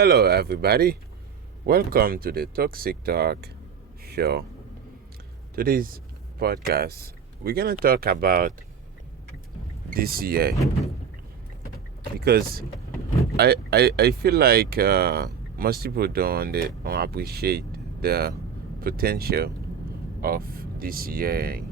Hello, everybody. Welcome to the ToxicTalk show. Today's podcast, we're gonna talk about DCA because I feel like most people don't appreciate the potential of DCA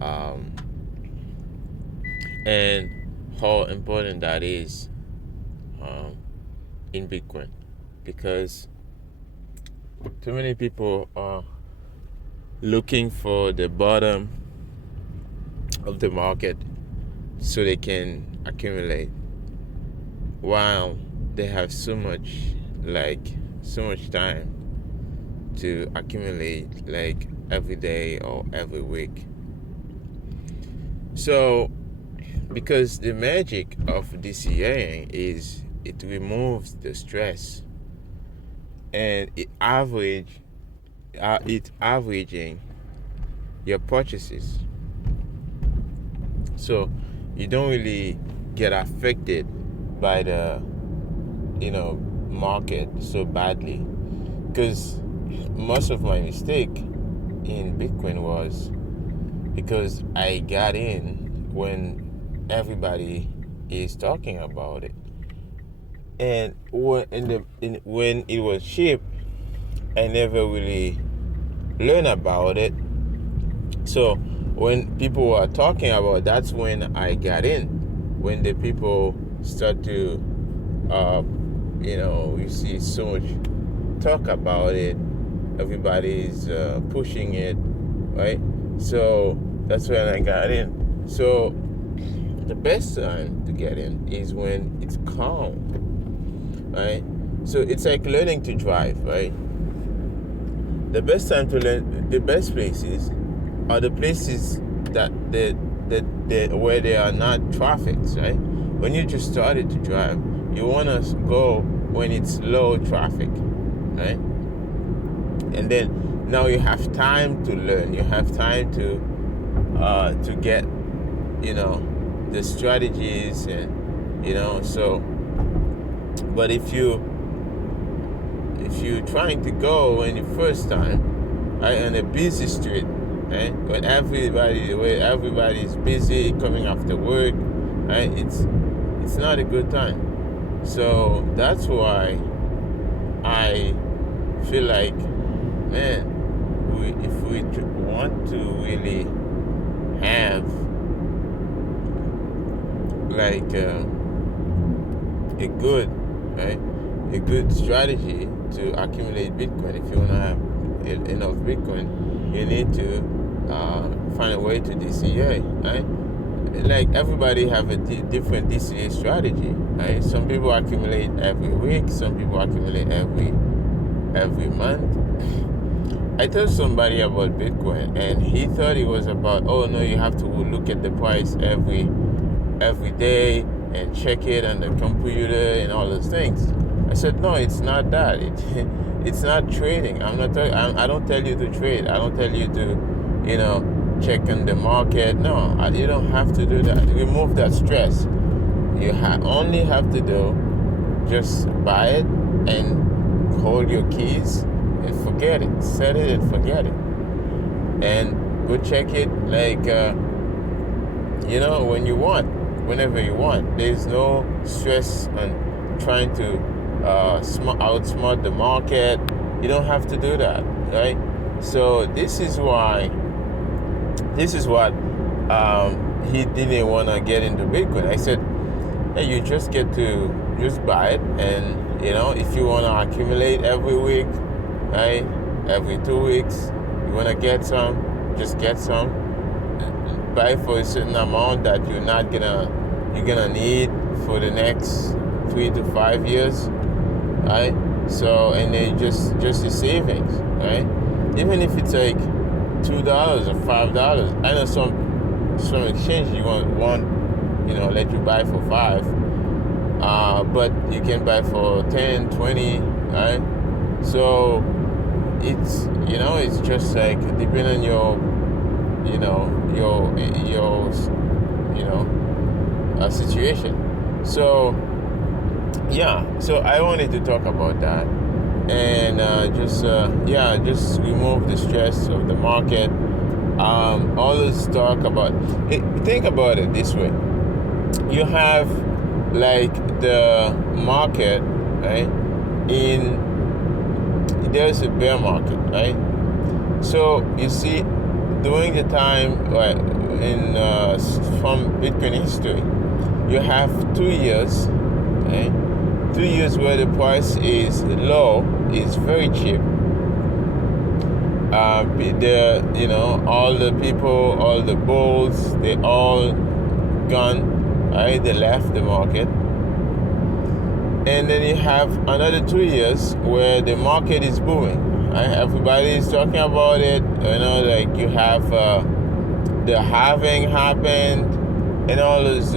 um, and how important that is um, in Bitcoin, because too many people are looking for the bottom of the market so they can accumulate, while they have so much time to accumulate, like every day or every week. So because the magic of DCA is it removes the stress, and it's averaging your purchases, so you don't really get affected by the market so badly. Because most of my mistake in Bitcoin was because I got in when everybody is talking about it, and when it was cheap, I never really learned about it. So when people were talking about it, that's when I got in. When the people start to you see so much talk about it, everybody's pushing it, right? So that's when I got in. So the best time to get in is when it's calm, right? So it's like learning to drive, right? The best time to learn, the best places are the places that where there are not traffics, right? When you just started to drive, you want to go when it's low traffic, right? And then now you have time to learn. You have time to get the strategies, and so. But if you're trying to go when the first time, right, on a busy street, right, when everybody is busy coming after work, right, it's not a good time. So that's why I feel like, man, if we want to really have like a good strategy to accumulate Bitcoin. If you want to have enough Bitcoin, you need to find a way to DCA, right? Like everybody have a different DCA strategy, right? Some people accumulate every week, some people accumulate every month. I told somebody about Bitcoin, and he thought it was about, oh no, you have to look at the price every day and check it on the computer and all those things. I said, no, it's not that. It's not trading. I don't tell you to trade. I don't tell you to, check on the market. No, you don't have to do that. Remove that stress. You only have to do just buy it and hold your keys and forget it. Set it and forget it. And go check it like, when you want, whenever you want. There's no stress on trying to outsmart the market. You don't have to do that, right? So this is what he didn't want to get into Bitcoin. I said, hey, you just get to just buy it, and if you want to accumulate every week, right, every 2 weeks, you want to get some, just get some. Buy for a certain amount that you're gonna need for the next 3 to 5 years, right? So, and then just your savings, right? Even if it's like $2 or $5, I know some exchange you want let you buy for $5, but you can buy for 10, 20, right? So it's it's just like depending on your situation. So yeah, so I wanted to talk about that and just remove the stress of the market. Always talk about it. Think about it this way: you have like the market, right? In There's a bear market, right? So you see, during the time in from Bitcoin history, you have 2 years, right? 2 years where the price is low, is very cheap. All the people, all the bulls, they all gone, right? They left the market. And then you have another 2 years where the market is booming, right? Everybody is talking about it. Like you have the halving happened and all those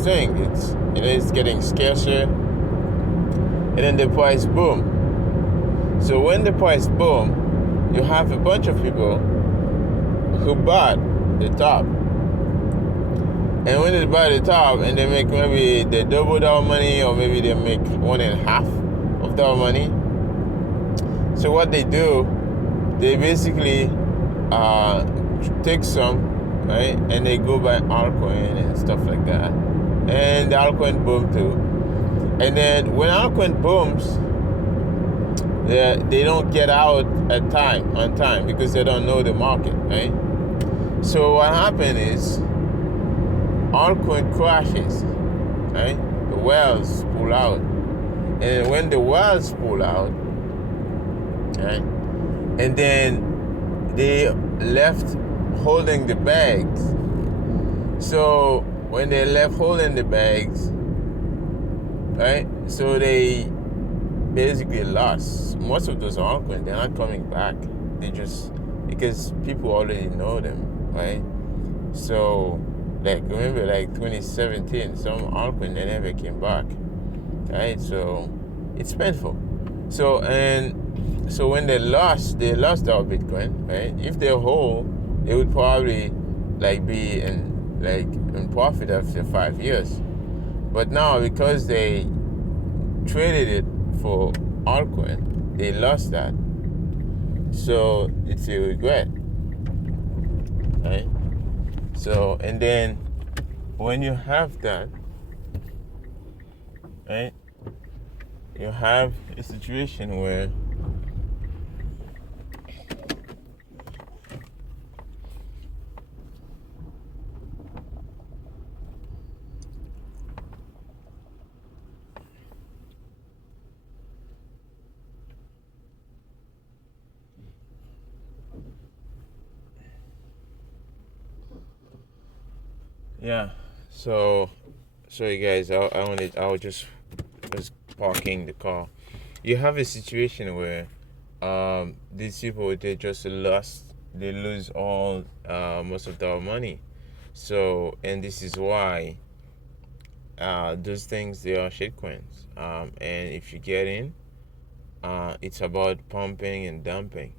things. It's getting scarcer, and then the price boom. So when the price boom, you have a bunch of people who bought the top. And when they buy the top and they make maybe they double their money, or maybe they make 1.5 of their money. So what they do, they basically take some, right, and they go buy altcoin and stuff like that. And the altcoin boom too. And then when altcoin booms, they don't get out on time because they don't know the market, right? So what happened is altcoin crashes, right? The whales pull out, and when the whales pull out, right, and then they left holding the bags. So when they left holding the bags, right, so they basically lost. Most of those altcoins, they're not coming back. They just, because people already know them, right? So remember 2017, some altcoin, they never came back, right? So it's painful. So when they lost our Bitcoin, right? If they're whole, they would probably be in profit after 5 years. But now, because they traded it for altcoin, they lost that. So it's a regret, right? So, and then when you have that, right, you have a situation where yeah. So sorry guys, I was parking the car. You have a situation where these people, they lose all most of their money. So, and this is why those things, they are shitcoins. And if you get in, it's about pumping and dumping.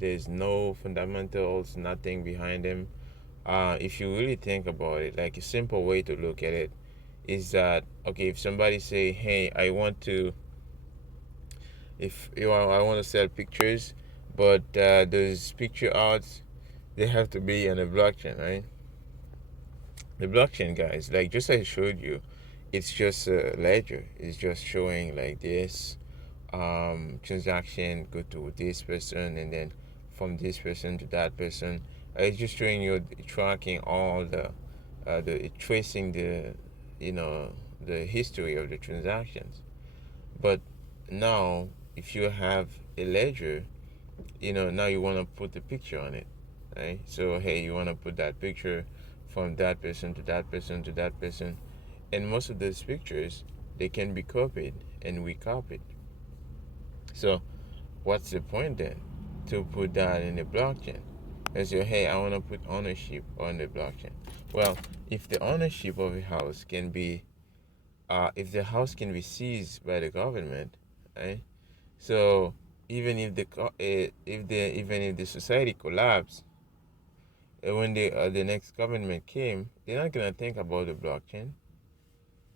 There's no fundamentals, nothing behind them. If you really think about it, like a simple way to look at it is that, okay, if somebody say, hey, I want to sell pictures, but those picture arts, they have to be on a blockchain, right? The blockchain, guys, like just I showed you, it's just a ledger. It's just showing like this transaction go to this person, and then from this person to that person. It's just showing you, tracking all the tracing the history of the transactions. But now, if you have a ledger, now you want to put the picture on it, right? So hey, you want to put that picture from that person to that person to that person, and most of those pictures, they can be copied and recopied. So what's the point then to put that in the blockchain? And say, hey, I want to put ownership on the blockchain. Well, if the ownership of a house can be if the house can be seized by the government, right? So even if the society collapsed, when the next government came, they're not gonna think about the blockchain,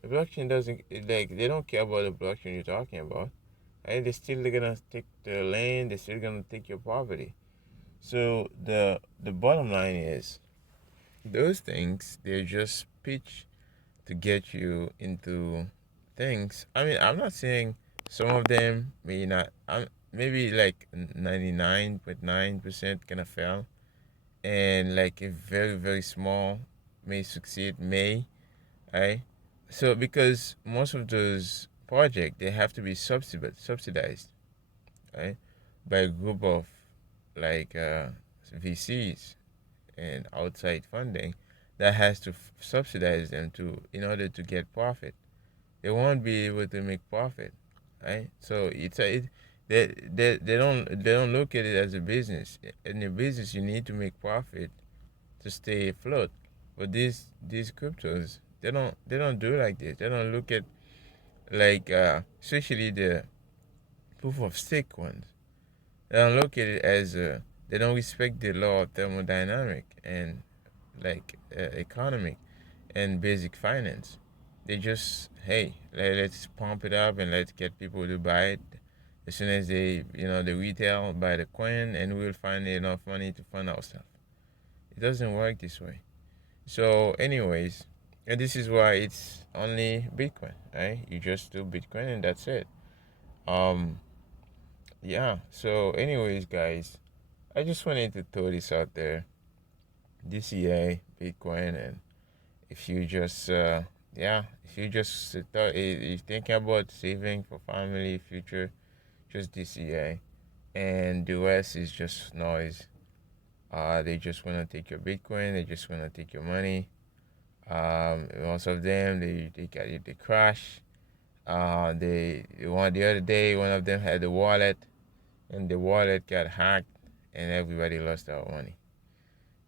The blockchain doesn't, like, they don't care about the blockchain you're talking about. Right? They're still gonna take the land. They're still gonna take your property. So the bottom line is, those things, they're just pitch to get you into things. I mean, I'm not saying some of them may not. Maybe like 99.9% gonna fail, and like a very very small may succeed. May, right? So because most of those projects, they have to be subsidized, right, by a group of like VCs and outside funding that has to subsidize them to in order to get profit. They won't be able to make profit, right? So they don't look at it as a business. In a business, you need to make profit to stay afloat. But these cryptos, they don't do like this. They don't look at, like, especially the proof of stake ones. They don't look at it as they don't respect the law of thermodynamic and like economic and basic finance. They just, hey, let's pump it up and let's get people to buy it. As soon as the retail buy the coin, and we'll find enough money to fund ourselves. It doesn't work this way. So, anyways, and this is why it's only Bitcoin, right? You just do Bitcoin and that's it. Um, yeah. So, anyways, guys, I just wanted to throw this out there. DCA, Bitcoin, and if you just if you just thought you thinking about saving for family future, just DCA, and the rest is just noise. They just want to take your Bitcoin. They just want to take your money. Most of them, they got it, they crash. The other day, one of them had a wallet, and the wallet got hacked, and everybody lost their money.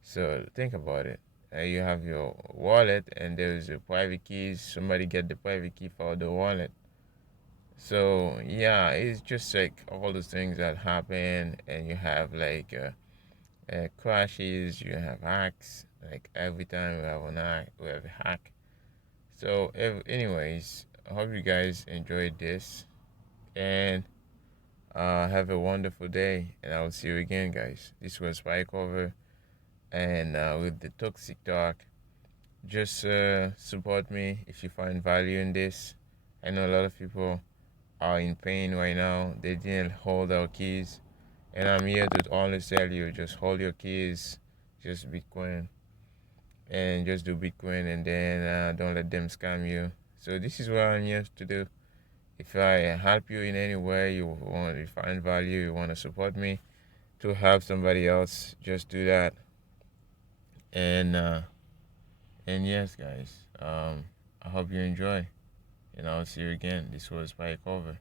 So think about it. You have your wallet, and there's a private keys. Somebody get the private key for the wallet. So yeah, it's just like all those things that happen, and you have like crashes. You have hacks. Like every time we have an hack, we have a hack. So anyways, I hope you guys enjoyed this, and have a wonderful day. And I will see you again, guys. This was Spike Over, and with the Toxic Talk. Just support me if you find value in this. I know a lot of people are in pain right now. They didn't hold our keys. And I'm here to always tell you, just hold your keys, just Bitcoin, and just do Bitcoin, and then don't let them scam you. So this is what I'm here to do. If I help you in any way, you want to find value, you want to support me to help somebody else, just do that. And yes, guys, I hope you enjoy, and I'll see you again. This was Spike Over.